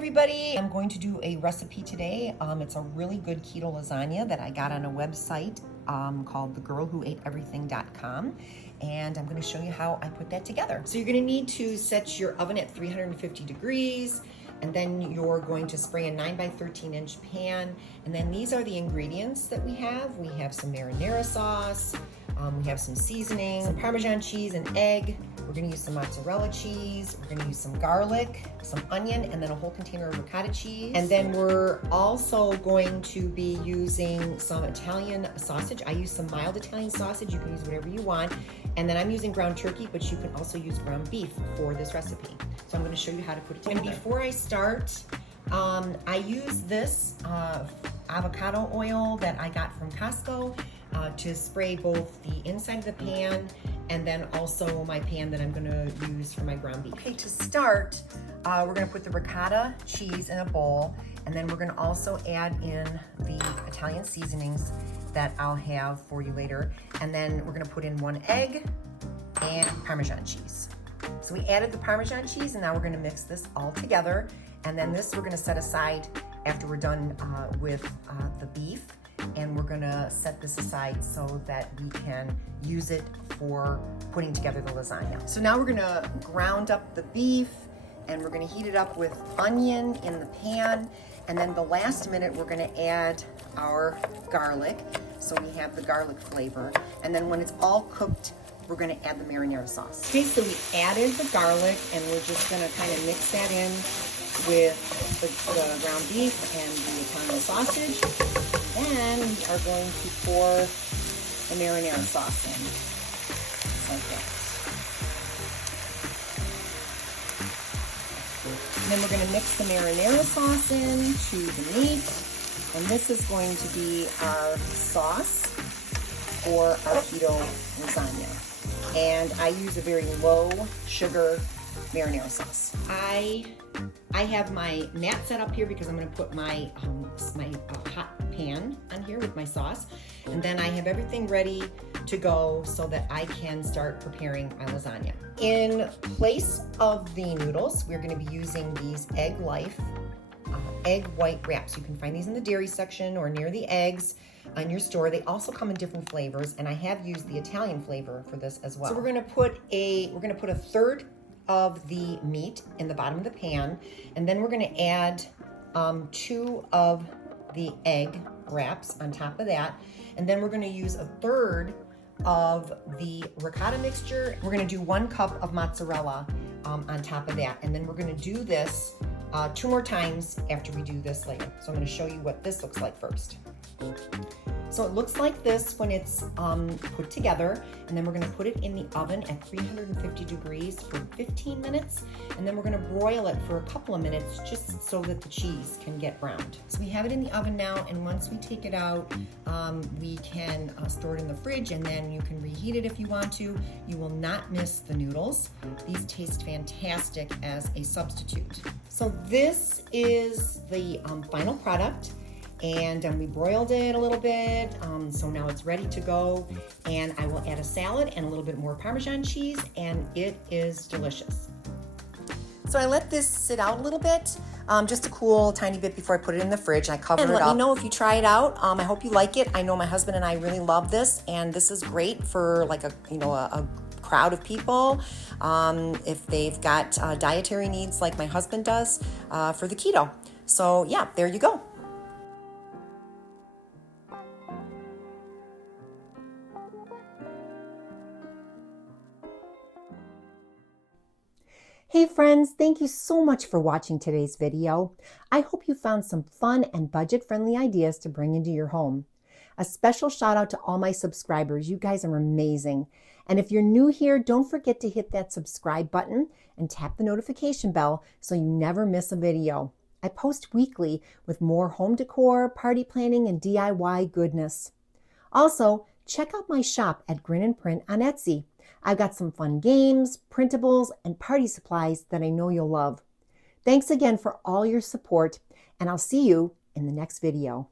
everybody. I'm going to do a recipe today. It's a really good keto lasagna that I got on a website called thegirlwhoateeverything.com. And I'm going to show you how I put that together. So you're going to need to set your oven at 350 degrees. And then you're going to spray a 9 by 13 inch pan. And then these are the ingredients that we have. We have some marinara sauce. We have some seasoning, some Parmesan cheese, and egg. We're gonna use some mozzarella cheese. We're gonna use some garlic, some onion, and then a whole container of ricotta cheese. And then we're also going to be using some Italian sausage. I use some mild Italian sausage. You can use whatever you want. And then I'm using ground turkey, but you can also use ground beef for this recipe. So I'm gonna show you how to put it together. And before I start, I use this avocado oil that I got from Costco to spray both the inside of the pan and then also my pan that I'm gonna use for my ground beef. Okay, to start, we're gonna put the ricotta cheese in a bowl, and then we're gonna also add in the Italian seasonings that I'll have for you later. And then we're gonna put in 1 egg and Parmesan cheese. So we added the Parmesan cheese, and now we're gonna mix this all together. And then this we're gonna set aside after we're done with the beef. And we're gonna set this aside so that we can use it for putting together the lasagna. So now we're gonna ground up the beef, and we're gonna heat it up with onion in the pan. And then the last minute, we're gonna add our garlic, so we have the garlic flavor. And then when it's all cooked, we're gonna add the marinara sauce. Okay, so we added the garlic, and we're just gonna kind of mix that in with the ground beef and the Italian sausage. Then we are going to pour the marinara sauce in, like that. And then we're going to mix the marinara sauce in to the meat. And this is going to be our sauce for our keto lasagna. And I use a very low sugar marinara sauce. I have my mat set up here because I'm going to put my hot pan on here with my sauce, and then I have everything ready to go so that I can start preparing my lasagna. In place of the noodles, we're going to be using these Egg Life egg white wraps. You can find these in the dairy section or near the eggs on your store. They also come in different flavors, and I have used the Italian flavor for this as well. So we're going to put a third of the meat in the bottom of the pan, and then we're going to add 2 of the egg wraps on top of that, and then we're going to use a third of the ricotta mixture. We're going to do 1 cup of mozzarella on top of that, and then we're going to do this 2 more times after we do this later. So I'm going to show you what this looks like first. So it looks like this when it's put together, and then we're going to put it in the oven at 350 degrees for 15 minutes, and then we're going to broil it for a couple of minutes just so that the cheese can get browned. So we have it in the oven now, and once we take it out, we can store it in the fridge, and then you can reheat it if you want to. You will not miss the noodles. These taste fantastic as a substitute. So this is the final product. And we broiled it a little bit, so now it's ready to go. And I will add a salad and a little bit more Parmesan cheese, and it is delicious. So I let this sit out a little bit, just to cool a tiny bit before I put it in the fridge. I covered it up. Let me know if you try it out. I hope you like it. I know my husband and I really love this, and this is great for like a crowd of people, if they've got dietary needs like my husband does for the keto. So yeah, there you go. Hey friends, thank you so much for watching today's video. I hope you found some fun and budget-friendly ideas to bring into your home. A special shout out to all my subscribers. You guys are amazing. And if you're new here, don't forget to hit that subscribe button and tap the notification bell so you never miss a video. I post weekly with more home decor, party planning, and DIY goodness. Also, check out my shop at Grin & Print on Etsy. I've got some fun games, printables, and party supplies that I know you'll love. Thanks again for all your support, and I'll see you in the next video.